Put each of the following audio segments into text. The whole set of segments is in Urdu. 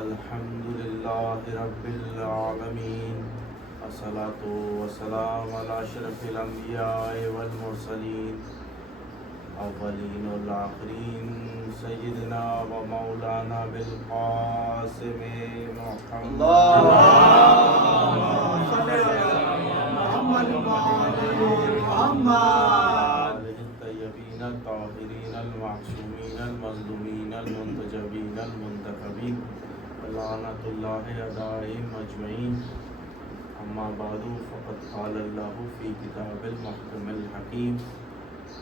الحمدللہ رب العالمین الصلاۃ والسلام علی اشرف الانبیاء والمرسلین اولین والآخرین سیدنا و مولانا بالقاسم محمد الطیبین الطاہرین المعصومین المظلومین المنتجبین المنتخبین لعنت اللہ علیہم اجمعین اما بعد فقد قال اللہ فی کتاب المحکم الحکیم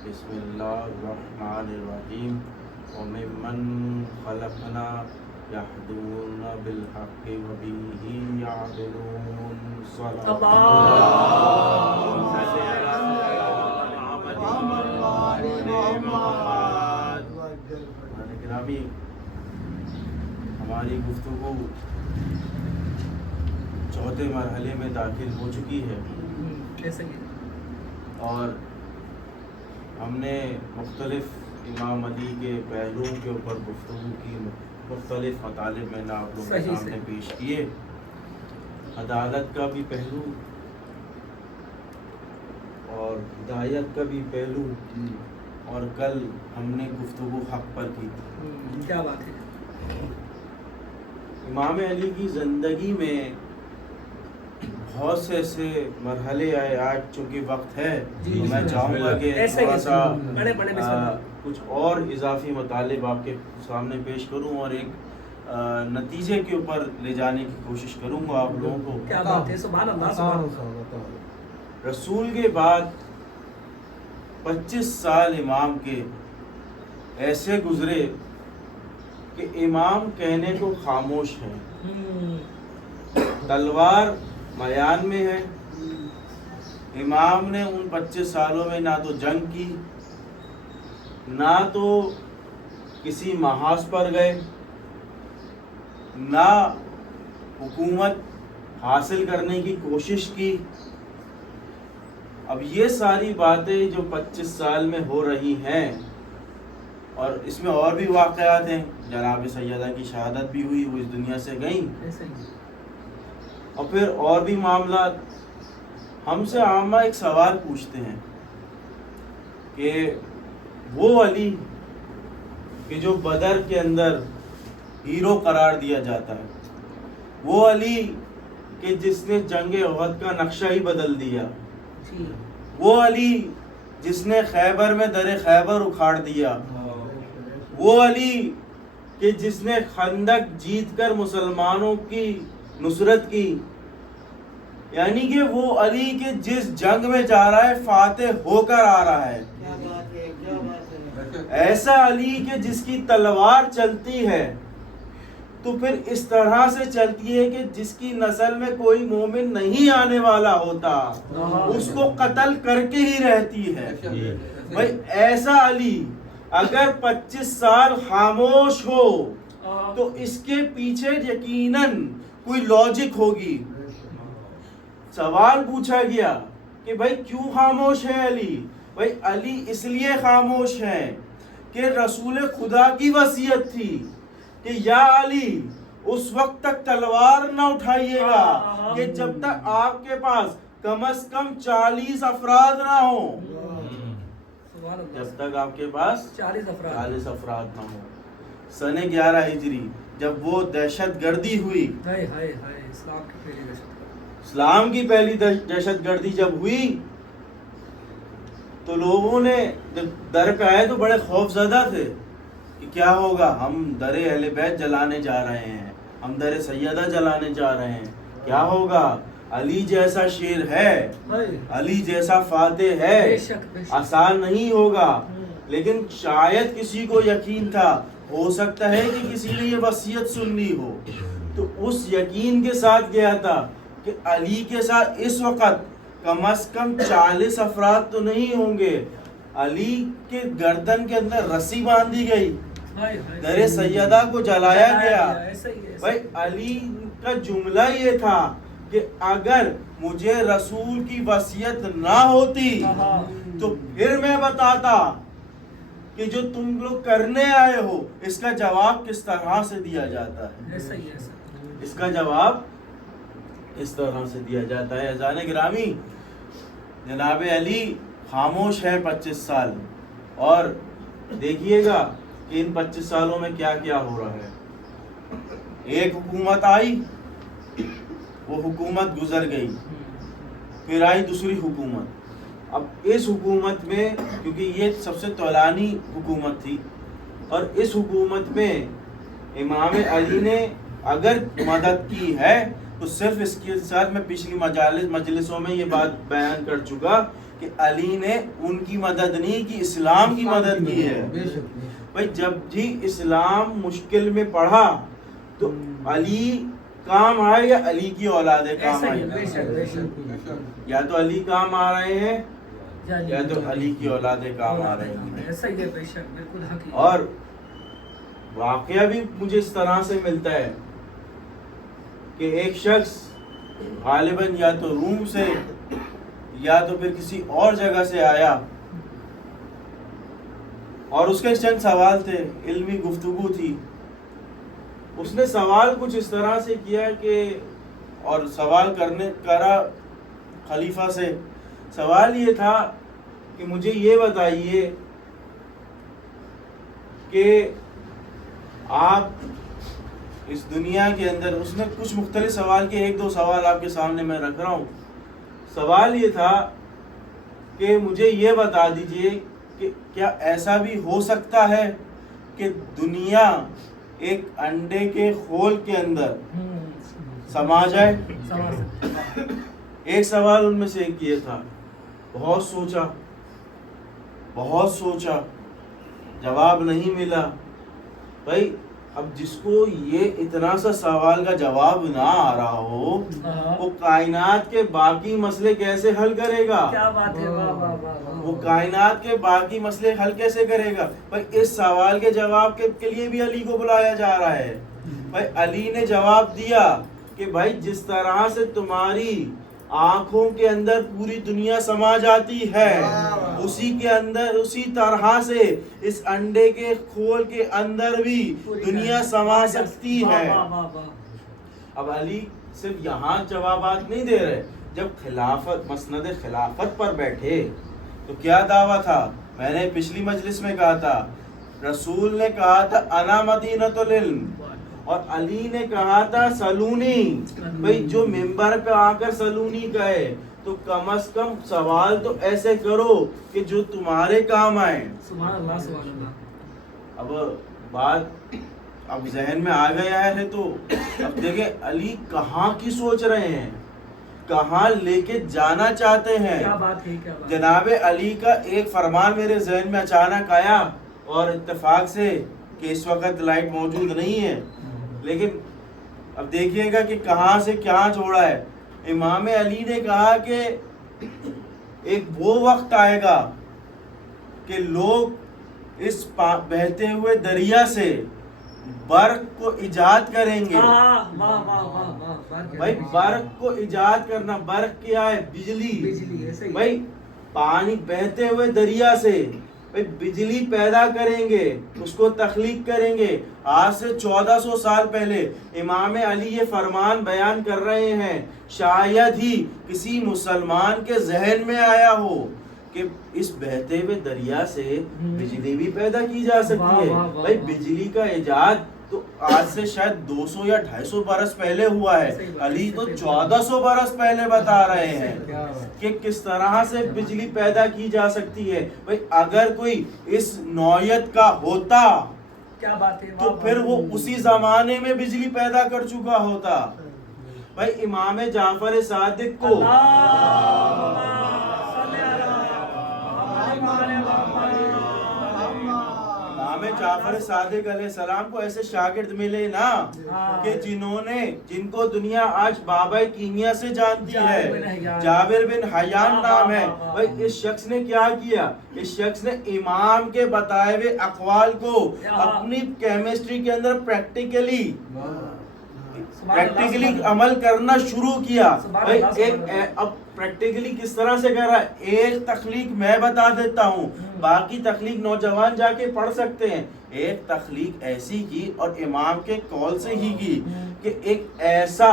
بسم اللہ الرحمن الرحیم وممن خلقنا یہدون بالحق وبہ یعدلون صلی گرامی، ہماری گفتگو چوتھے مرحلے میں داخل ہو چکی ہے اور ہم نے مختلف امام علی کے پہلوؤں کے اوپر گفتگو کی، مختلف مطالب میں نے آپ لوگوں کے سامنے پیش کیے، عدالت کا بھی پہلو اور ہدایت کا بھی پہلو، اور کل ہم نے گفتگو حق پر کی تھی۔ کیا بات ہے؟ امام علی کی زندگی میں بہت سے ایسے مرحلے آئے، آج چونکہ وقت ہے تو میں چاہوں گا کہ تھوڑا سا کچھ اور اضافی مطالب آپ کے سامنے پیش کروں اور ایک نتیجے کے اوپر لے جانے کی کوشش کروں گا آپ لوگوں کو۔ کیا بات ہے، سبحان اللہ سبحان اللہ۔ رسول کے بعد 25 سال امام کے ایسے گزرے کہ امام کہنے کو خاموش ہے، تلوار میان میں ہے۔ امام نے ان 25 سالوں میں نہ تو جنگ کی، نہ تو کسی محاذ پر گئے، نہ حکومت حاصل کرنے کی کوشش کی۔ اب یہ ساری باتیں جو 25 سال میں ہو رہی ہیں، اور اس میں اور بھی واقعات ہیں، جناب سیدہ کی شہادت بھی ہوئی، وہ اس دنیا سے گئیں، اور پھر اور بھی معاملات۔ ہم سے عامہ ایک سوال پوچھتے ہیں کہ وہ علی کہ جو بدر کے اندر ہیرو قرار دیا جاتا ہے، وہ علی کہ جس نے جنگ احد کا نقشہ ہی بدل دیا، وہ علی جس نے خیبر میں در خیبر اکھاڑ دیا، وہ علی کہ جس نے خندق جیت کر مسلمانوں کی نصرت کی، یعنی کہ وہ علی کہ جس جنگ میں جا رہا ہے فاتح ہو کر آ رہا ہے، ایسا علی کہ جس کی تلوار چلتی ہے تو پھر اس طرح سے چلتی ہے کہ جس کی نسل میں کوئی مومن نہیں آنے والا ہوتا اس کو قتل کر کے ہی رہتی ہے۔ بھائی ایسا علی اگر 25 سال خاموش ہو تو اس کے پیچھے یقیناً کوئی لاجک ہوگی۔ سوال پوچھا گیا کہ بھائی کیوں خاموش ہے علی؟ بھائی علی اس لیے خاموش ہے کہ رسول خدا کی وصیت تھی کہ یا علی اس وقت تک تلوار نہ اٹھائیے گا کہ جب تک آپ کے پاس کم از کم 40 افراد نہ ہوں، جب تک آپ کے پاس 40 افراد نہ ہوں۔ سن 11 ہجری جب وہ دہشت گردی ہوئی، اسلام کی پہلی دہشت گردی جب ہوئی تو لوگوں نے جب در پہ آئے تو بڑے خوف زدہ تھے کہ کیا ہوگا، ہم در اہل بیت جلانے جا رہے ہیں، ہم در سیدہ جلانے جا رہے ہیں، کیا ہوگا؟ علی جیسا شیر ہے، علی جیسا فاتح ہے، آسان نہیں ہوگا۔ لیکن شاید کسی کو یقین تھا، ہو سکتا ہے کہ کسی نے یہ وصیت سن لی ہو، تو اس یقین کے ساتھ گیا تھا کہ علی کے ساتھ اس وقت کم از کم 40 افراد تو نہیں ہوں گے۔ علی کے گردن کے اندر رسی باندھی گئی، در سیدہ کو جلایا گیا۔ بھائی علی کا جملہ یہ تھا کہ اگر مجھے رسول کی وصیت نہ ہوتی تو پھر میں بتاتا کہ جو تم لوگ کرنے آئے ہو اس کا جواب کس طرح سے دیا جاتا ہے. اس کا جواب اس طرح سے دیا جاتا ہے. اذان گرامی، جناب علی خاموش ہے 25 سال، اور دیکھیے گا کہ ان 25 سالوں میں کیا کیا ہو رہا ہے. ایک حکومت آئی، وہ حکومت گزر گئی، پھر آئی دوسری حکومت. اب اس حکومت میں، کیونکہ یہ سب سے طولانی حکومت تھی، اور اس حکومت میں امام علی نے اگر مدد کی ہے تو صرف اس کے ساتھ میں پچھلی مجلسوں میں یہ بات بیان کر چکا کہ علی نے ان کی مدد نہیں کی، اسلام کی مدد کی ہے. بھائی جب بھی اسلام مشکل میں پڑا تو علی کام آئے یا علی کی اولادیں کام آئے؟ یا تو علی کام آ رہے ہیں یا تو علی کی اولادیں کام آ رہی ہیں. اور واقعہ بھی مجھے اس طرح سے ملتا ہے کہ ایک شخص غالباً یا تو روم سے یا تو پھر کسی اور جگہ سے آیا، اور اس کے چند سوال تھے، علمی گفتگو تھی. اس نے سوال کچھ اس طرح سے کیا کہ، اور سوال کرا خلیفہ سے. سوال یہ تھا کہ مجھے یہ بتائیے کہ آپ اس دنیا کے اندر، اس نے کچھ مختلف سوال کے، ایک دو سوال آپ کے سامنے میں رکھ رہا ہوں. سوال یہ تھا کہ مجھے یہ بتا دیجئے کہ کیا ایسا بھی ہو سکتا ہے کہ دنیا ایک انڈے کے خول کے اندر سما جائے؟ ایک سوال ان میں سے ایک یہ تھا. بہت سوچا، جواب نہیں ملا. بھائی اب جس کو یہ اتنا سا سوال کا جواب نہ آ رہا ہو، وہ کائنات کے باقی مسئلے کیسے حل کرے گا؟ کیا بات ہے، وہ کائنات کے باقی مسئلے حل کیسے کرے گا؟ بھائی اس سوال کے جواب کے لیے بھی علی کو بلایا جا رہا ہے. بھائی علی نے جواب دیا کہ بھائی جس طرح سے تمہاری آنکھوں کے اندر پوری دنیا سما جاتی ہے، اسی طرح سے اس انڈے کے کھول کے اندر بھی دنیا سما سکتی ہے. اب علی صرف یہاں جوابات نہیں دے رہے، جب مسند خلافت پر بیٹھے تو کیا دعویٰ تھا؟ میں نے پچھلی مجلس میں کہا تھا، رسول نے کہا تھا انا مدینۃ العلم، اور علی نے کہا تھا سلونی. بھئی جو ممبر پہ آ کر سلونی کہے تو کم از کم سوال تو ایسے کرو کہ جو تمہارے کام آئیں. سبحان اللہ، سبحان اللہ. اب بات اب ذہن میں آ گیا ہے تو اب دیکھیں علی کہاں کی سوچ رہے ہیں، کہاں لے کے جانا چاہتے ہیں. کیا بات ہے، کیا بات. جناب علی کا ایک فرمان میرے ذہن میں اچانک آیا، اور اتفاق سے کہ اس وقت لائٹ موجود نہیں ہے، لیکن اب دیکھیے گا کہ کہاں سے کیا جوڑا ہے. امام علی نے کہا کہ ایک وہ وقت آئے گا کہ لوگ اس بہتے ہوئے دریا سے برق کو ایجاد کریں گے. بھائی برق کو ایجاد کرنا، برق کیا ہے؟ بجلی. بھائی پانی بہتے ہوئے دریا سے بجلی پیدا کریں گے، اس کو تخلیق کریں گے. آج سے 1400 سال پہلے امام علی یہ فرمان بیان کر رہے ہیں. شاید ہی کسی مسلمان کے ذہن میں آیا ہو کہ اس بہتے ہوئے دریا سے بجلی بھی پیدا کی جا سکتی ہے. بھائی بجلی کا ایجاد تو آج سے شاید 200 یا 250 برس پہلے ہوا ہے. علی تو 1400 برس پہلے بتا رہے ہیں کہ کس طرح سے بجلی پیدا کی جا سکتی ہے. بھئی اگر کوئی اس نوعیت کا ہوتا کیا بات ہے، تو پھر وہ اسی زمانے میں بجلی پیدا کر چکا ہوتا. بھئی امام جعفر صادق کو جعفر صادق علیہ السلام کو ایسے شاگرد ملے نا کہ جن کو دنیا آج بابا کیمیا سے جانتی ہے. جابر بن حیان نام ہے. بھائی اس شخص نے کیا کیا؟ اس شخص نے امام کے بتائے ہوئے اقوال کو اپنی کیمسٹری کے اندر پریکٹیکلی پریکٹیکلی عمل کرنا شروع کیا. اب پریکٹیکلی کس طرح سے کر رہا ہے؟ ایک تخلیق میں بتا دیتا ہوں، باقی تخلیق نوجوان جا کے پڑھ سکتے ہیں. ایک تخلیق ایسی کی اور امام کے قول سے ہی کی کہ ایک ایسا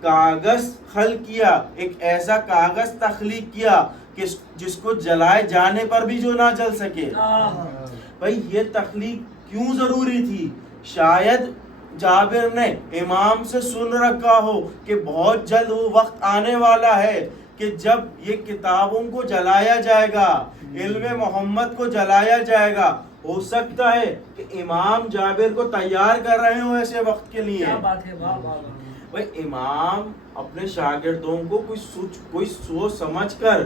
کاغذ خلق کیا، ایک ایسا کاغذ تخلیق کیا کہ جس کو جلائے جانے پر بھی جو نہ جل سکے. بھائی یہ تخلیق کیوں ضروری تھی؟ شاید جابر نے امام سے سن رکھا ہو کہ بہت جلد وہ وقت آنے والا ہے کہ جب یہ کتابوں کو جلایا جائے گا، علم محمد کو جلایا جائے گا. ہو سکتا ہے کہ امام جابر کو تیار کر رہے ہوں ایسے وقت کے لیے. کیا بات ہے، واہ واہ. بھائی امام اپنے شاگردوں کو کوئی سوچ سمجھ کر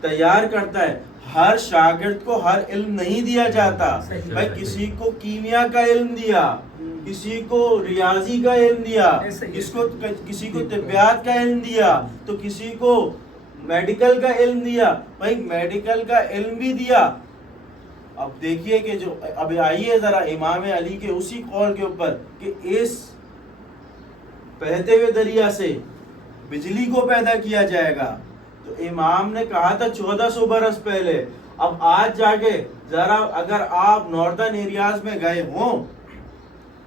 تیار کرتا ہے. ہر شاگرد کو ہر علم نہیں دیا جاتا. بھائی کسی کو کیمیا کا علم دیا، کسی کو ریاضی کا علم دیا، کسی کو طبیات کا علم دیا، تو کسی کو میڈیکل کا علم دیا. بھائی میڈیکل کا علم بھی دیا. اب دیکھیے کہ جو اب آئیے ذرا امام علی کے اسی قول کے اوپر کہ اس بہتے ہوئے دریا سے بجلی کو پیدا کیا جائے گا. تو امام نے کہا تھا 1400 برس پہلے. اب آج جا کے ذرا اگر آپ ناردرن ایریاز میں گئے ہوں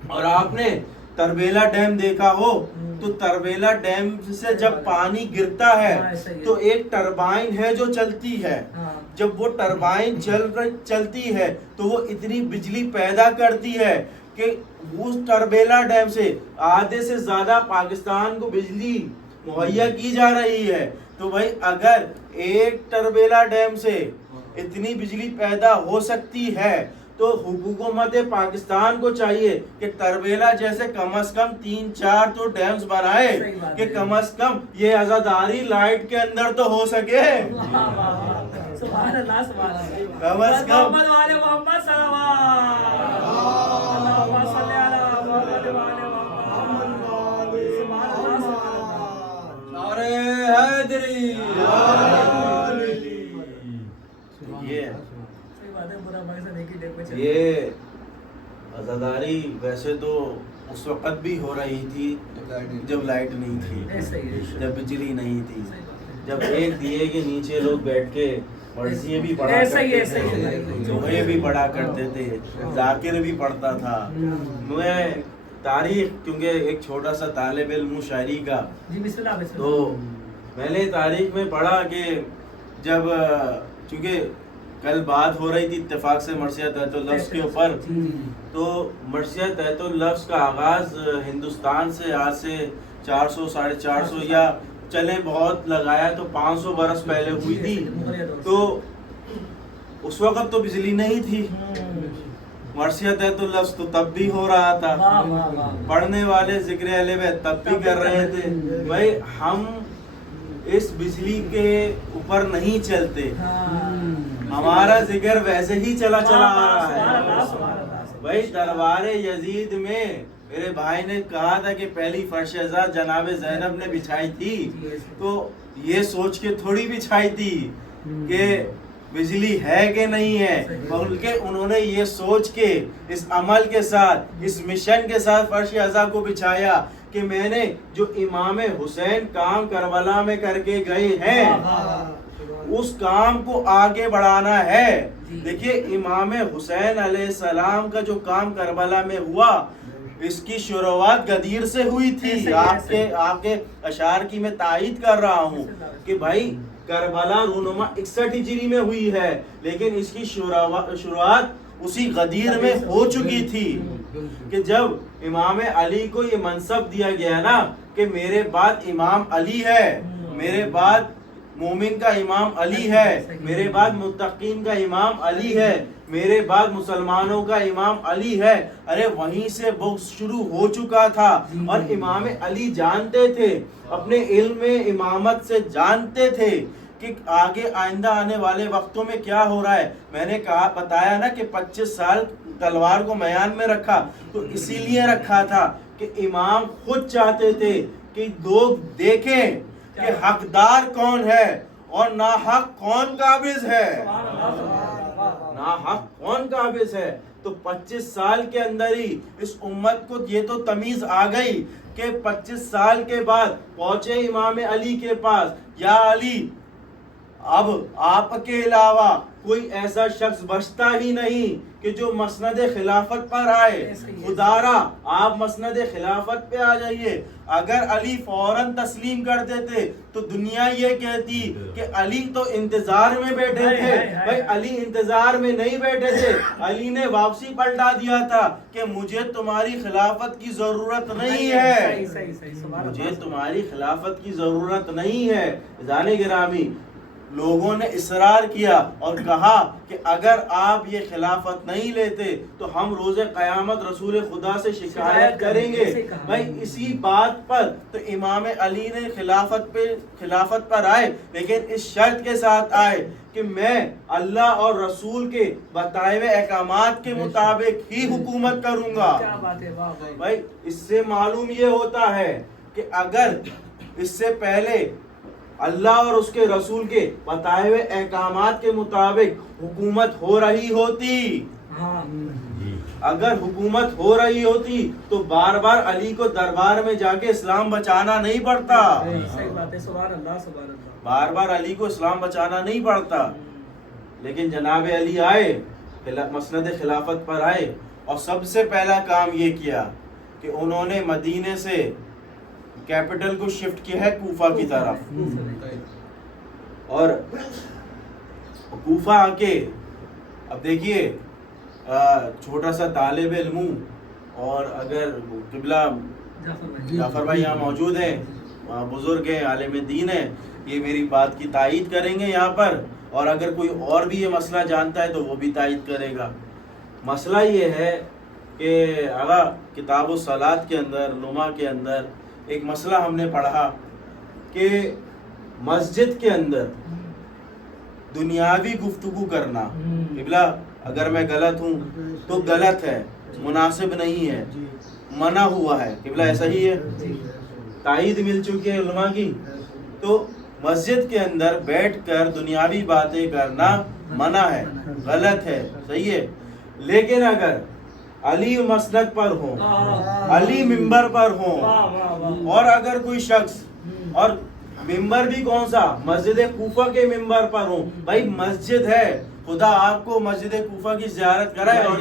اور آپ نے تربیلا ڈیم دیکھا ہو، تو تربیلا ڈیم سے جب پانی گرتا ہے تو ایک ٹربائن ہے جو چلتی ہے. جب وہ ٹربائن چلتی ہے تو وہ اتنی بجلی پیدا کرتی ہے کہ اس تربیلا ڈیم سے آدھے سے زیادہ پاکستان کو بجلی مہیا کی جا رہی ہے. تو بھائی اگر ایک تربیلا ڈیم سے اتنی بجلی پیدا ہو سکتی ہے تو حکومت پاکستان کو چاہیے کہ تربیلا جیسے کم از کم 3-4 تو ڈیمز بنائے کہ کم از کم یہ عزاداری لائٹ کے اندر تو ہو سکے. سبحان اللہ، سبحان اللہ. کم از کم محمد والے محمد صلوات. اللہم صلی علی محمد والے محمد. سبحان اللہ، سبحان اللہ. نعرہ حیدری. یہ عزاداری ویسے تو اس وقت بھی ہو رہی تھی جب لائٹ نہیں تھی، جب بجلی نہیں تھی، جب ایک دیے کے نیچے لوگ بیٹھ کے مرثیے بھی پڑھا کرتے تھے، جمعے بھی پڑھا کرتے تھے، ذاکر بھی پڑھتا تھا. میں تاریخ کیونکہ ایک چھوٹا سا طالب علم ہوں شاعری کا، تو میں نے تاریخ میں پڑھا کہ جب چونکہ کل بات ہو رہی تھی اتفاق سے مرثیہ تحت اللفظ کے اوپر، تو مرثیہ تحت اللفظ کا آغاز ہندوستان سے آج سے 400-450 یا چلیں بہت لگایا تو 500 برس پہلے ہوئی تھی. تو اس وقت تو بجلی نہیں تھی، مرثیہ تحت اللفظ تو تب بھی ہو رہا تھا، پڑھنے والے ذکر اہل بیت تب بھی کر رہے تھے. بھائی ہم اس بجلی کے اوپر نہیں چلتے، ہمارا ذکر ویسے ہی چلا آ رہا ہے. بھائی دربار یزید میں میرے بھائی نے کہا تھا کہ پہلی فرش ازاں جناب زینب نے بچھائی تھی، تو یہ سوچ کے تھوڑی بچھائی تھی کہ بجلی ہے کہ نہیں ہے، بلکہ انہوں نے یہ سوچ کے اس عمل کے ساتھ، اس مشن کے ساتھ فرش ازاں کو بچھایا کہ میں نے جو امام حسین کام کربلا میں کر کے گئے ہیں اس کام کو آگے بڑھانا ہے. دیکھیے امام حسین علیہ السلام کا جو کام کربلا میں ہوا، اس کی شروعات غدیر سے ہوئی تھی. آپ کے اشعار کی میں تائید کر رہا ہوں کہ بھائی کربلا رونما 61 ہجری میں ہوئی ہے، لیکن اس کی شروعات اسی غدیر میں ہو چکی تھی کہ جب امام علی کو یہ منصب دیا گیا نا کہ میرے بعد امام علی ہے، میرے بعد مومن کا امام علی ہے، میرے بعد متقین کا امام علی ہے، میرے بعد مسلمانوں کا امام علی ہے. ارے وہیں سے بغض شروع ہو چکا تھا، اور امام علی جانتے تھے، اپنے علم میں امامت سے جانتے تھے کہ آگے آئندہ آنے والے وقتوں میں کیا ہو رہا ہے. میں نے بتایا نا کہ 25 سال تلوار کو میان میں رکھا، تو اسی لیے رکھا تھا کہ امام خود چاہتے تھے کہ لوگ دیکھیں کہ حقدار کون ہے اور ناحق کون قابض ہے، ناحق کون قابض ہے. تو 25 سال کے اندر ہی اس امت کو یہ تو تمیز آ گئی کہ 25 سال کے بعد پہنچے امام علی کے پاس، یا علی اب آپ کے علاوہ کوئی ایسا شخص بچتا ہی نہیں کہ جو مسند خلافت پر آئے، خدارا آپ مسند خلافت پہ آ جائیے۔ اگر علی فوراً تسلیم کر دیتے تو دنیا یہ کہتی کہ علی تو انتظار میں بیٹھے تھے۔ بھائی علی انتظار میں نہیں بیٹھے تھے، علی نے واپسی پلٹا دیا تھا کہ مجھے تمہاری خلافت کی ضرورت نہیں ہے، مجھے تمہاری خلافت کی ضرورت نہیں ہے۔ عزیزان گرامی، لوگوں نے اصرار کیا اور کہا کہ اگر آپ یہ خلافت نہیں لیتے تو ہم روز قیامت رسول خدا سے شکایت کریں گے۔ بھائی اسی بات پر تو امام علی نے خلافت پر آئے، لیکن اس شرط کے ساتھ آئے کہ میں اللہ اور رسول کے بتائے ہوئے احکامات کے مطابق ہی حکومت کروں گا۔ بھائی اس سے معلوم یہ ہوتا ہے کہ اگر اس سے پہلے اللہ اور اس کے رسول کے بتائے ہوئے احکامات کے مطابق حکومت ہو رہی ہوتی، اگر حکومت ہو رہی ہوتی تو بار بار علی کو دربار میں جا کے اسلام بچانا نہیں پڑتا، بار بار علی کو اسلام بچانا نہیں پڑتا۔ لیکن جناب علی آئے، مسند خلافت پر آئے، اور سب سے پہلا کام یہ کیا کہ انہوں نے مدینے سے کیپٹل کو شفٹ کیا ہے کوفہ کی طرف، اور کوفہ آ کے اب دیکھیے چھوٹا سا طالب علم ہوں، اور اگر قبلہ جعفر بھائی یہاں موجود ہیں، بزرگ ہیں، عالم دین ہیں، یہ میری بات کی تائید کریں گے یہاں پر، اور اگر کوئی اور بھی یہ مسئلہ جانتا ہے تو وہ بھی تائید کرے گا۔ مسئلہ یہ ہے کہ آغا کتاب الصلاۃ کے اندر، لمحہ کے اندر ایک مسئلہ ہم نے پڑھا کہ مسجد کے اندر دنیاوی گفتگو کرنا، قبلہ اگر میں غلط ہوں تو غلط ہے، مناسب نہیں ہے، منع ہوا ہے، قبلہ ایسا ہی ہے، تائید مل چکی ہے علماء کی۔ تو مسجد کے اندر بیٹھ کر دنیاوی باتیں کرنا منع ہے، غلط ہے، صحیح ہے۔ لیکن اگر علی مسند پر ہوں، علی ممبر پر ہوں، اور اگر کوئی شخص، اور ممبر بھی کون سا، مسجد کوفہ کے ممبر پر ہوں، بھائی مسجد ہے، خدا آپ کو مسجد کوفہ کی زیارت کرائے، اور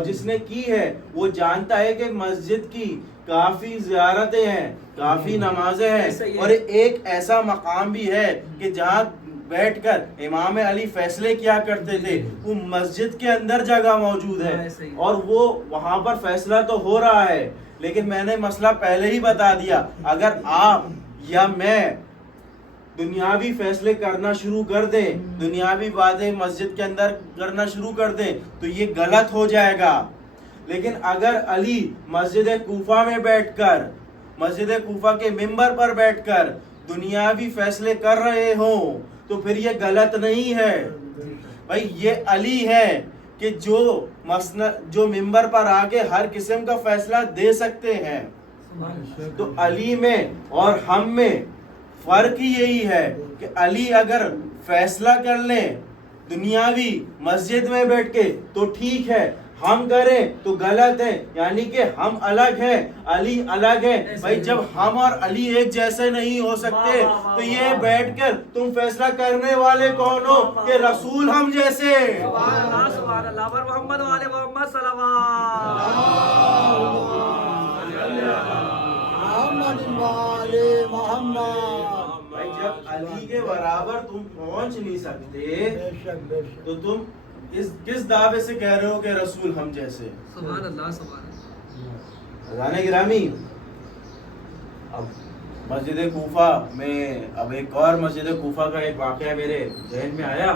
جس نے کی ہے وہ جانتا ہے کہ مسجد کی کافی زیارتیں ہیں، کافی نمازیں ہیں، اور ایک ایسا مقام بھی ہے کہ جہاں بیٹھ کر امام علی فیصلے کیا کرتے تھے، وہ مسجد کے اندر جگہ موجود ہے، اور وہ وہاں پر فیصلہ تو ہو رہا ہے۔ لیکن میں نے مسئلہ پہلے ہی بتا دیا، اگر آپ یا میں دنیاوی فیصلے کرنا شروع کر دیں، دنیاوی باتیں مسجد کے اندر کرنا شروع کر دیں تو یہ غلط ہو جائے گا۔ لیکن اگر علی مسجد کوفہ میں بیٹھ کر، مسجد کوفہ کے ممبر پر بیٹھ کر دنیاوی فیصلے کر رہے ہوں تو پھر یہ غلط نہیں ہے۔ بھائی یہ علی ہے کہ جو ممبر پر آ کے ہر قسم کا فیصلہ دے سکتے ہیں۔ تو علی میں اور ہم میں فرق یہی ہے کہ علی اگر فیصلہ کر لیں دنیاوی مسجد میں بیٹھ کے تو ٹھیک ہے، ہم کریں تو غلط ہے، یعنی کہ ہم الگ ہیں، علی الگ ہے۔ بھائی جب ہم اور علی ایک جیسے نہیں ہو سکتے تو یہ بیٹھ کر تم فیصلہ کرنے والے کون ہو کہ رسول ہم جیسے۔ سبحان اللہ، محمد والے محمد صلوات۔ بھائی جب علی کے برابر تم پہنچ نہیں سکتے تو تم کس دعوے سے کہہ رہے ہو کہ رسول ہم جیسے؟ سبحان اللہ، سبحان اللہ۔ عزیزان گرامی، اب مسجد کوفہ میں اب ایک اور مسجد کوفہ کا ایک واقعہ میرے ذہن میں آیا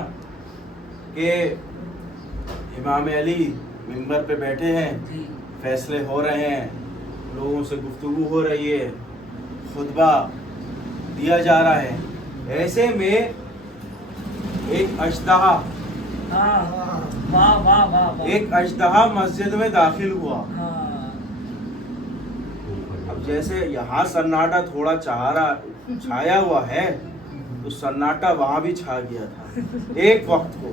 کہ امام علی منبر پہ بیٹھے ہیں، فیصلے ہو رہے ہیں، لوگوں سے گفتگو ہو رہی ہے، خطبہ دیا جا رہا ہے، ایسے میں ایک اژدہا مسجد میں داخل ہوا۔ اب جیسے یہاں سناٹا تھوڑا چھایا ہوا ہے تو سناٹا وہاں بھی چھا گیا تھا ایک وقت کو۔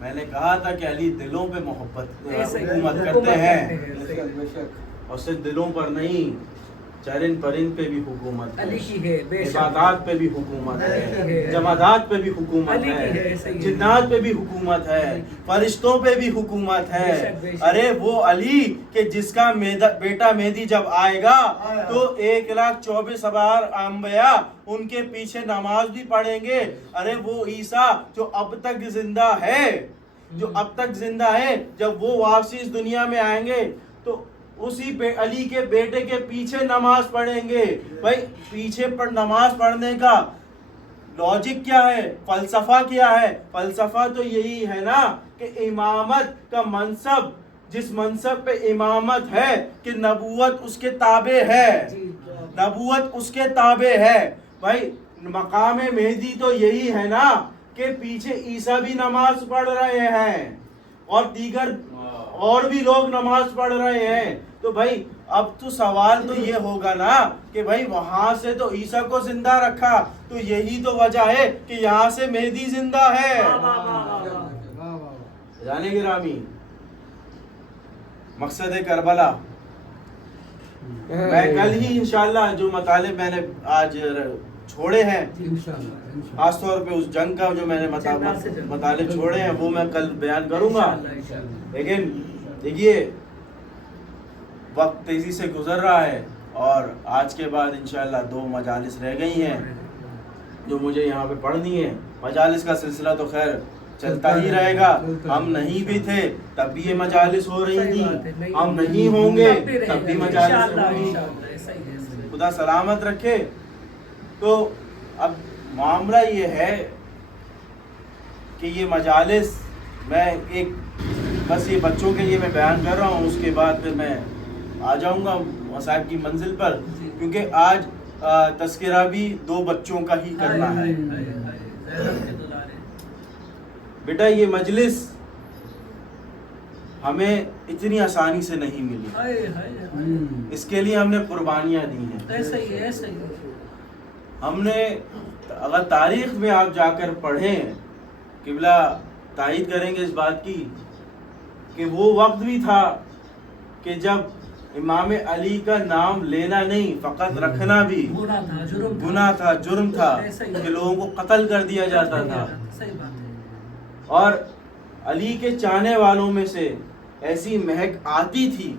میں نے کہا تھا کہ علی دلوں پہ محبت ایسے ہی حکومت کرتے ہیں بے شک اور صرف دلوں پر نہیں، چرند پرند پہ بھی حکومت علی ہے، کی ہے بے شک، عبادات پہ بھی حکومت علی کی ہے، ہے، جمادات پہ بھی حکومت علی کی ہے، ہے، صحیح ہے، جنات پہ بھی حکومت ہے، فرشتوں پہ بھی حکومت بے ہے۔ شک، بے شک۔ ارے وہ علی کہ جس کا بیٹا مہدی جب آئے گا تو 1,24,000 انبیاء ان کے پیچھے نماز بھی پڑھیں گے۔ ارے وہ عیسیٰ جو اب تک زندہ ہے، جو اب تک زندہ ہے، جب وہ واپسی اس دنیا میں آئیں گے تو اسی پہ علی کے بیٹے کے پیچھے نماز پڑھیں گے۔ بھائی پیچھے پر نماز پڑھنے کا لاجک کیا ہے، فلسفہ کیا ہے؟ فلسفہ تو یہی ہے نا کہ امامت کا منصب، جس منصب پہ امامت ہے کہ نبوت اس کے تابع ہے، نبوت اس کے تابع ہے۔ بھائی مقام مہدی تو یہی ہے نا کہ پیچھے عیسیٰ بھی نماز پڑھ رہے ہیں اور دیگر اور بھی لوگ نماز پڑھ رہے ہیں۔ تو بھائی اب تو سوال تو یہ ہوگا نا کہ بھائی وہاں سے تو عیسیٰ کو زندہ رکھا، تو یہی تو وجہ ہے کہ یہاں سے مہدی زندہ ہے۔ جانے گرامی، مقصد کربلا میں کل ہی انشاءاللہ جو مطالب میں نے آج چھوڑے ہیں، خاص طور پہ اس جنگ کا جو میں نے مطالب چھوڑے ہیں وہ میں کل بیان کروں گا۔ لیکن دیکھیے وقت تیزی سے گزر رہا ہے اور آج کے بعد انشاءاللہ 2 مجالس رہ گئی ہیں جو مجھے یہاں پہ پڑھنی ہے۔ مجالس کا سلسلہ تو خیر چلتا ہی رہے گا، ہم نہیں بھی تھے تب بھی یہ مجالس ہو رہی تھی، ہم نہیں ہوں گے تب بھی مجالس ہوں گی، خدا سلامت رکھے۔ تو اب معاملہ یہ ہے کہ یہ مجالس میں ایک بس یہ بچوں کے لیے میں بیان کر رہا ہوں، اس کے بعد پھر میں آ جاؤں گا صاحب کی منزل پر، کیونکہ آج تذکرہ بھی 2 بچوں کا ہی کرنا ہے۔ بیٹا یہ مجلس ہمیں اتنی آسانی سے نہیں ملی، اس کے لیے ہم نے قربانیاں دی ہیں۔ ہم نے اگر تاریخ میں آپ جا کر پڑھیں، قبلہ تائید کریں گے اس بات کی کہ وہ وقت بھی تھا کہ جب امام علی کا نام لینا نہیں فقط رکھنا بھی گناہ تھا، جرم تھا، کہ لوگوں کو قتل کر دیا جاتا تھا۔ اور علی کے چاہنے والوں میں سے ایسی مہک آتی تھی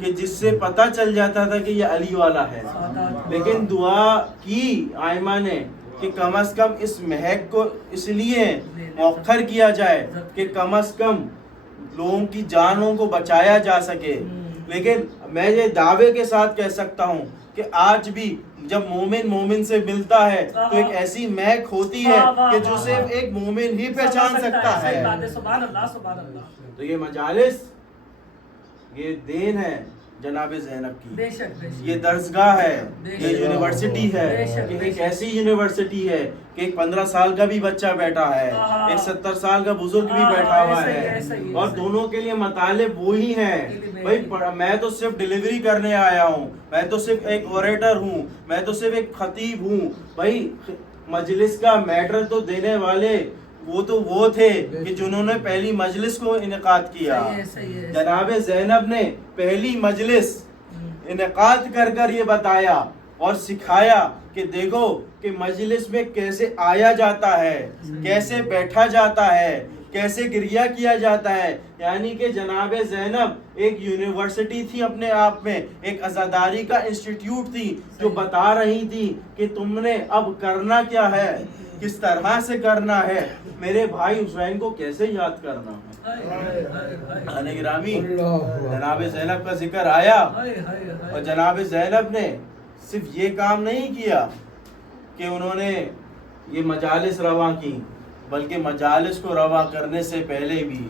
کہ جس سے پتہ چل جاتا تھا کہ یہ علی والا ہے، لیکن دعا کی آئمہ نے کہ کم از کم اس مہک کو اس لیے مؤخر کیا جائے کہ کم از کم لوگوں کی جانوں کو بچایا جا سکے۔ لیکن میں یہ دعوے کے ساتھ کہہ سکتا ہوں کہ آج بھی جب مومن مومن سے ملتا ہے تو ایک ایسی مہک ہوتی ہے کہ جو صرف ایک مومن ہی پہچان سکتا ہے۔ تو یہ مجالس یہ دین ہے جناب زینب کی، یہ درسگاہ ہے، یہ یونیورسٹی ہے، کہ ایک ایسی یونیورسٹی ہے کہ ایک 15 سال کا بھی بچہ بیٹھا ہے، ایک 70 سال کا بزرگ بھی بیٹھا ہوا ہے، اور دونوں کے لیے مطالب وہی ہیں۔ بھائی میں تو صرف ڈیلیوری کرنے آیا ہوں، میں تو صرف ایک اوریٹر ہوں، میں تو صرف ایک خطیب ہوں۔ بھائی مجلس کا میٹر تو دینے والے وہ تھے کہ جنہوں نے پہلی مجلس کو انعقاد کیا۔ جناب زینب نے پہلی مجلس انعقاد کر کر یہ بتایا اور سکھایا کہ دیکھو کہ مجلس میں کیسے آیا جاتا ہے، کیسے بیٹھا جاتا ہے، کیسے گریہ کیا جاتا ہے۔ یعنی کہ جناب زینب ایک یونیورسٹی تھی اپنے آپ میں، ایک عزاداری کا انسٹیٹیوٹ تھی جو بتا رہی تھی کہ تم نے اب کرنا کیا ہے، کس طرح سے کرنا ہے، میرے بھائی حسین کو کیسے یاد کرنا ہے۔ گرامی جناب زینب کا ذکر آیا اور جناب زینب نے صرف یہ کام نہیں کیا کہ انہوں نے یہ مجالس رواں کی، بلکہ مجالس کو رواں کرنے سے پہلے بھی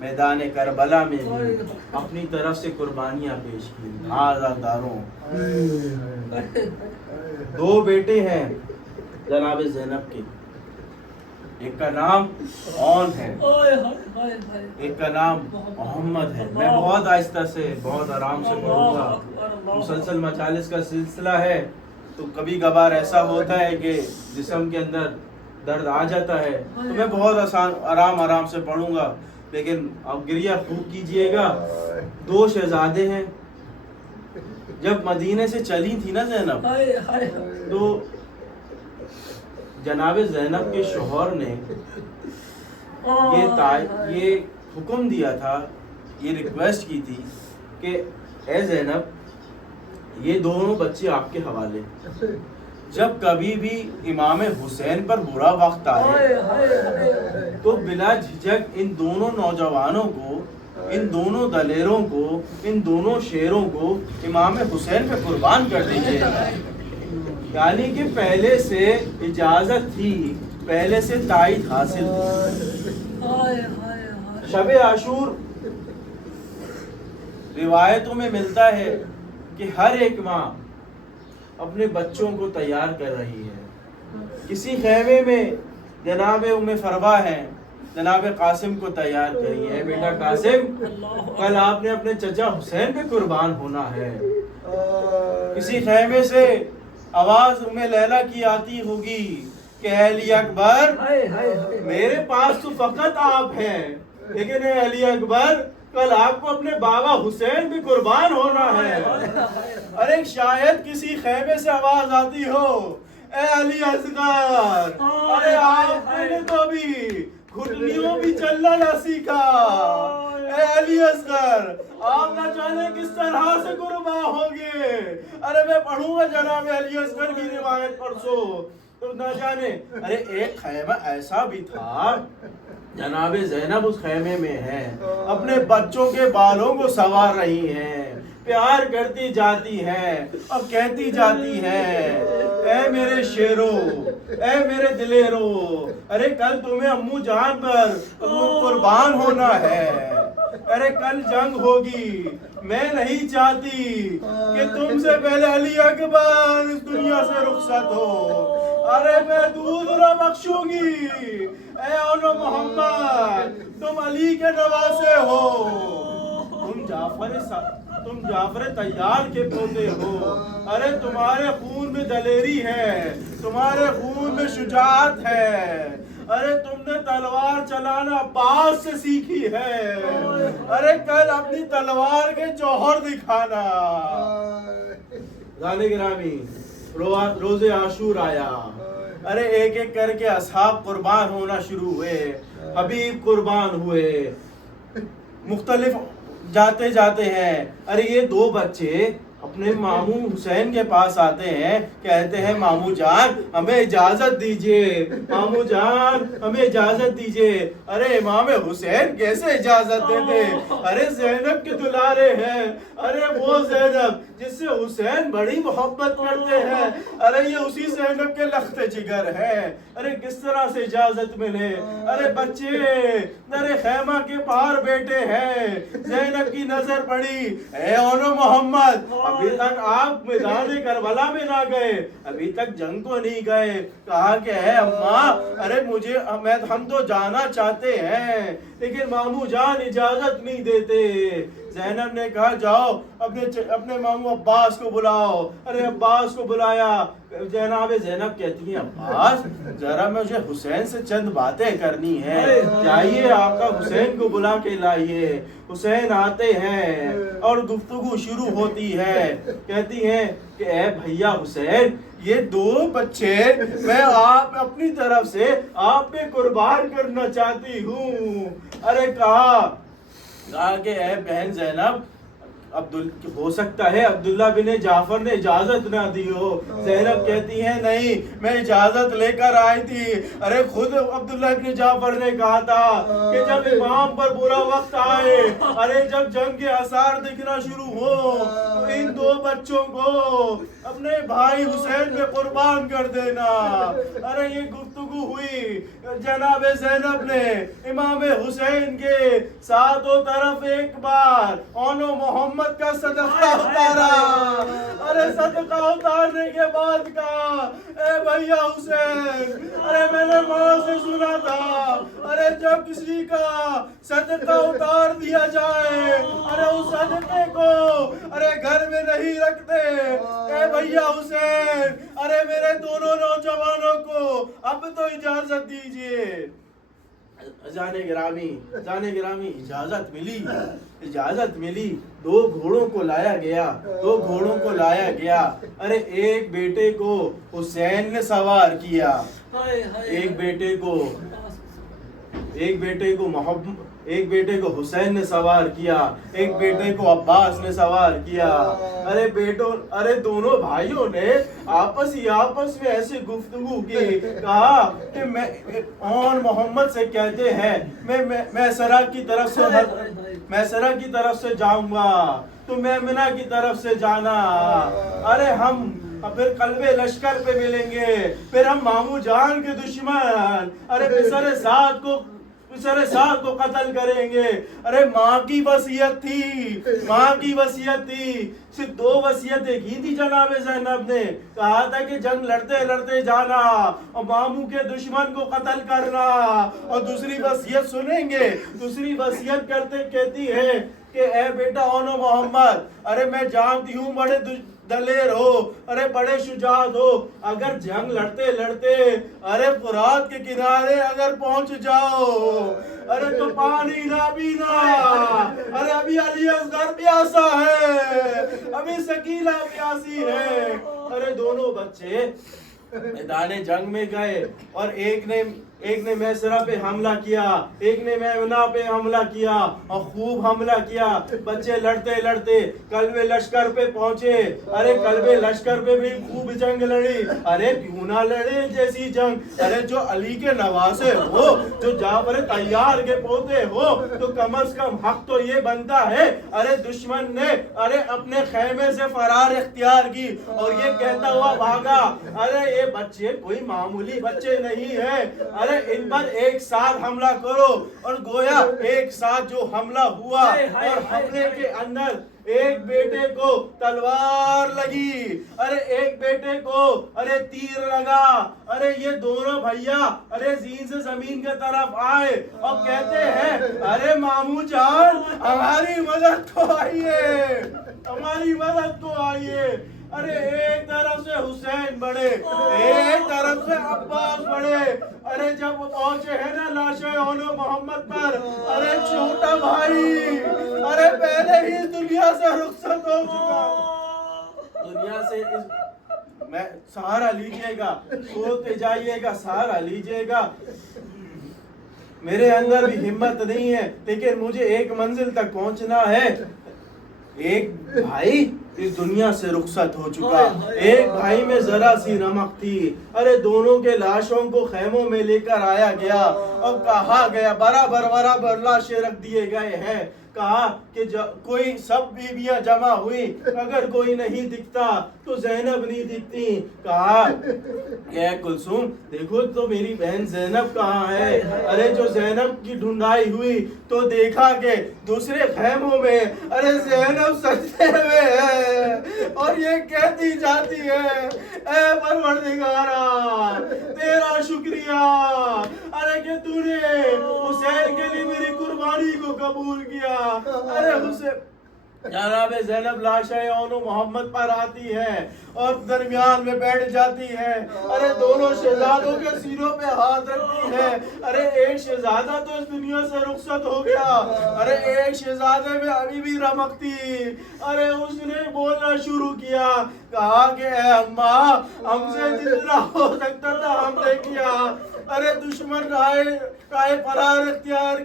میدان کربلا میں بھی اپنی طرف سے قربانیاں پیش کی۔ آزاداروں 2 بیٹے ہیں جناب زینب کے، ایک کا نام اون ہے، ایک کا نام محمد ہے۔ میں بہت آہستہ سے بہت آرام سے پڑھوں گا، مسلسل مجالس کا سلسلہ ہے تو کبھی کبھار ایسا ہوتا ہے کہ جسم کے اندر درد آ جاتا ہے تو میں بہت آرام سے پڑھوں گا، لیکن اب گریہ خوب کیجئے گا۔ 2 شہزادے ہیں، جب مدینے سے چلی تھی نا زینب تو جناب زینب کے شوہر نے یہ حکم دیا تھا، یہ ریکویسٹ کی تھی کہ اے زینب یہ دونوں بچے آپ کے حوالے، جب کبھی بھی امام حسین پر برا وقت آئے تو بلا جھجک ان دونوں نوجوانوں کو، ان دونوں دلیروں کو، ان دونوں شیروں کو امام حسین پہ قربان کر دیجیے۔ یعنی کہ پہلے سے اجازت تھی، پہلے سے تائید حاصل تھی۔ شب عاشور روایتوں میں ملتا ہے کہ ہر ایک ماں اپنے بچوں کو تیار کر رہی ہے۔ کسی خیمے میں جناب ام فروا ہیں، جناب قاسم کو تیار کری ہے، بیٹا قاسم کل آپ نے اپنے چچا حسین پہ قربان ہونا ہے۔ کسی خیمے سے آواز ام لیلہ کی آتی ہوگی کہ اے علی اکبر میرے پاس تو فقط آپ ہیں، لیکن اے علی اکبر کل آپ کو اپنے بابا حسین بھی قربان ہونا ہے۔ ارے شاید کسی خیمے سے آواز آتی ہو اے علی اصغر، ارے آپ نے تو ابھی گھٹنیوں بھی چلنا نہ سیکھا، اے علی اصغر آپ نہ جانے کس طرح سے قربان ہوگے۔ ارے میں پڑھوں گا جناب علی اصغر کی روایت پرسوں، تو نہ جانے ارے ایک خیمہ ایسا بھی تھا، جناب زینب اس خیمے میں ہے، اپنے بچوں کے بالوں کو سنوار رہی ہیں، پیار کرتی جاتی ہے اور کہتی جاتی ہے اے میرے شیرو، اے میرے دلیرو، ارے کل تمہیں امو جان پر قربان ہونا ہے، ارے کل جنگ ہوگی، میں نہیں چاہتی کہ تم سے پہلے علی اکبر اس دنیا سے رخصت ہو، ارے میں دودھ نہ بخشوں گی، اے اولو محمد تم علی کے نواسے ہو، تم جعفر طیار کے پوتے ہو، ارے تمہارے خون میں دلیری ہے، تمہارے خون میں شجاعت ہے، ارے تم نے تلوار چلانا عباس سے سیکھی ہے، ارے کل اپنی تلوار کے جوہر دکھانا۔ غالِ گرامی روز عاشور آیا، ارے ایک ایک کر کے اصحاب قربان ہونا شروع ہوئے، حبیب قربان ہوئے، مختلف جاتے جاتے ہیں۔ ارے یہ 2 بچے اپنے ماموں حسین کے پاس آتے ہیں، کہتے ہیں ماموں جان ہمیں اجازت دیجئے، ماموں جان ہمیں اجازت دیجئے۔ ارے امام حسین کیسے اجازت دیتے، ارے زینب کے دلارے ہیں، ارے وہ زینب جس سے حسین بڑی محبت کرتے ہیں، ارے یہ اسی زینب کے لخت جگر ہے، ارے کس طرح سے اجازت ملے۔ ارے بچے ارے خیمہ کے باہر بیٹھے ہیں، زینب کی نظر پڑی، اے اولو محمد ابھی تک آپ میدان کربلا میں نہ گئے، ابھی تک جنگ کو نہیں گئے۔ کہا کہ اے اماں ارے ہم تو جانا چاہتے ہیں، لیکن ماموں جان اجازت نہیں دیتے۔ زینب نے کہا جاؤ اپنے ماموں عباس کو بلاؤ، ارے عباس کو بلایا۔ جناب زینب کہتی ہیں عباس ذرا مجھے حسین سے چند باتیں کرنی ہیں، جائیے آقا حسین کو بلا کے لائیے۔ حسین آتے ہیں اور گفتگو شروع ہوتی ہے، کہتی ہیں کہ اے بھیا حسین یہ 2 بچے میں آپ اپنی طرف سے آپ پہ قربان کرنا چاہتی ہوں۔ ارے کہا کہ اے بہن زینب ہو سکتا ہے عبداللہ بن جعفر نے اجازت نہ دی ہو۔ زینب کہتی ہیں نہیں میں اجازت لے کر آئی تھی، ارے خود عبداللہ بن جعفر نے کہا تھا کہ جب امام پر برا وقت آئے، ارے جب جنگ کے آثار دکھنا شروع ہو تو ان 2 بچوں کو اپنے بھائی حسین پہ قربان کر دینا۔ ارے یہ گفتگو ہوئی، جناب زینب نے امام حسین کے ساتھوں طرف ایک بار اولو محمد محمد کا صدقہ اتارا. ارے صدقہ اتارنے کے بعد کہا اے بھیا حسین, ارے میں نے ماں سے سنا تھا ارے جب کسی کا صدقہ اتار دیا جائے ارے اس صدقے کو ارے گھر میں نہیں رکھتے. اے بھیا حسین, ارے میرے دونوں نوجوانوں کو اب تو اجازت دیجئے. جان گرامی اجازت ملی. 2 گھوڑوں کو لایا گیا. ارے ایک بیٹے کو حسین نے سوار کیا, ایک بیٹے کو حسین نے سوار کیا, ایک بیٹے کو عباس نے سوار کیا. ارے دونوں بھائیوں نے آپس میں ایسی گفتگو کی. کہا کہ اور محمد سے کہتے ہیں میں سرا کی طرف سے جاؤں گا, تو میمنہ کی طرف سے جانا. ارے ہم پھر قلب لشکر پہ ملیں گے, پھر ہم مامو جان کے دشمن ارے پسر سعد کو قتل کریں گے. ارے ماں کی وصیت تھی. صرف 2 وصیتیں کی تھی جناب زینب نے. کہا تھا کہ جنگ لڑتے جانا اور ماموں کے دشمن کو قتل کرنا. اور دوسری وصیت سنیں گے, دوسری وصیت کہتی ہے کہ اے بیٹا اونو محمد, ارے میں جانتی ہوں بڑے دلیر ہو, ارے بڑے شجاعت ہو, اگر جنگ لڑتے ارے فرات کے کنارے اگر پہنچ جاؤ ارے تو پانی نہ پینا. ارے ابھی علی اصغر پیاسا ہے, ابھی سکینہ پیاسی ہے. ارے دونوں بچے میدان جنگ میں گئے اور ایک نے میسرہ پہ حملہ کیا, ایک نے میمنہ پہ حملہ کیا اور خوب حملہ کیا. بچے لڑتے قلب لشکر پہ پہنچے. ارے قلب لشکر پہ بھی خوب جنگ لڑی. ارے کیوں نہ لڑے جیسی جنگ. ارے جو علی کے نواسے ہو, جو جعفر طیار کے پوتے ہو, تو کم از کم حق تو یہ بنتا ہے. ارے دشمن نے ارے اپنے خیمے سے فرار اختیار کی اور یہ کہتا ہوا بھاگا. ارے یہ بچے کوئی معمولی بچے نہیں ہیں. ارے ان پر ایک ساتھ حملہ کرو. اور گویا ایک ساتھ جو حملہ ہوا اور حملے کے اندر ایک بیٹے کو تلوار لگی, ارے ایک بیٹے کو ارے تیر لگا. ارے یہ دونوں بھیا ارے زین سے زمین کے طرف آئے اور کہتے ہیں ارے مامو جان ہماری مدد کو آئیے. ارے ایک طرف سے حسین بڑے, ایک طرف سے عباس بڑے. ارے جب وہ پہنچے ہیں نا لاشیں اونو محمد پر, ارے چھوٹا بھائی ارے پہلے ہی دنیا سے رخصت ہو چکا. دنیا سے میں سہارا لیجئے گا, سوتے جائیے گا, سہارا لیجئے گا. میرے اندر بھی ہمت نہیں ہے, لیکن مجھے ایک منزل تک پہنچنا ہے. ایک بھائی اس دنیا سے رخصت ہو چکا, ایک بھائی میں ذرا سی نمک تھی. ارے دونوں کے لاشوں کو خیموں میں لے کر آیا گیا اور کہا گیا برابر لاشیں رکھ دیے گئے ہیں. کہا کہ کوئی سب بیویاں جمع ہوئی, اگر کوئی نہیں دکھتا تو زینب نہیں دکھتی. کہا اے کلثوم دیکھو تو میری بہن زینب کہاں ہے. ارے جو زینب کی ڈھونڈائی ہوئی تو دیکھا کہ دوسرے خیموں میں ارے زینب سجدے میں ہے اور یہ کہتی جاتی ہے اے پروردگارا تیرا شکریہ ارے کہ تو نے حسین کے لیے میری قربانی کو قبول کیا. ارے حسین جناب زینب لاشیں اونو محمد پر آتی ہے اور درمیان میں بیٹھ جاتی ہے. ارے دونوں شہزادوں کے سینوں پہ ہاتھ رکھتی ہے. ارے ایک شہزادہ تو اس دنیا سے رخصت ہو گیا, ارے ایک شہزادے میں ابھی بھی رمق تھی. ارے اس نے بولنا شروع کیا, کہا کہ اے اماں ہم سے جتنا ہو سکتا تھا ہم نے کیا. ارے دشمن رائے فرار اختیار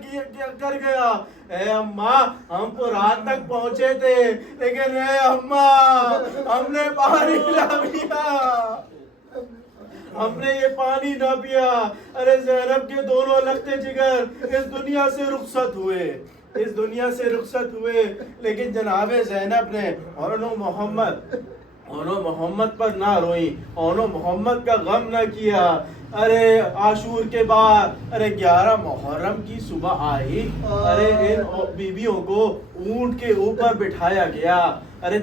کر گیا. اے اماں ہم تو رات تک پہنچے تھے, لیکن اے اماں ہم نے پانی نہ پیا, ہم نے یہ پانی نہ پیا. ارے زینب کے دونوں لختے جگر اس دنیا سے رخصت ہوئے, لیکن جناب زینب نے اونو محمد پر نہ روئی, اونو محمد کا غم نہ کیا. ارے عاشور کے بعد 11 محرم کی صبح آئی، ان بیویوں کو اونٹ کے اوپر بٹھایا گیا۔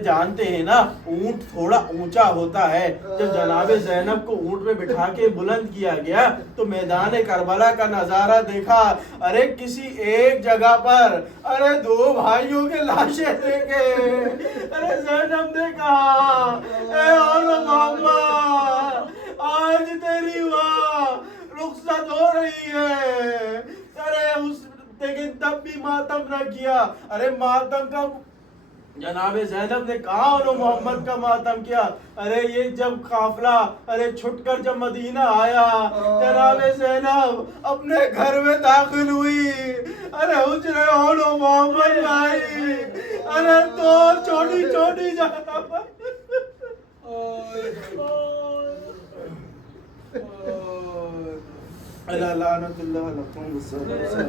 جانتے ہیں نا اونٹ تھوڑا اونچا ہوتا ہے، جب جناب زینب کو اونٹ میں بٹھا کے بلند کیا گیا تو میدان کربلا کا نظارہ دیکھا۔ کسی ایک جگہ پر 2 بھائیوں کے لاشیں دیکھے۔ زینب نے کہا اے محمد، آج تیری ماں رخصت ہو رہی ہے۔ لیکن تب بھی ماتم نہ کیا۔ ماتم کا جناب زینب نے کہا محمد کا ماتم کیا۔ یہ جب قافلہ چھٹ کر جب مدینہ آیا، جناب زینب اپنے گھر میں داخل ہوئی۔ حجرے محمد بھائی، تو چھوٹی چھوٹی جگہ پر لعنت اللہ علیکم والسلام۔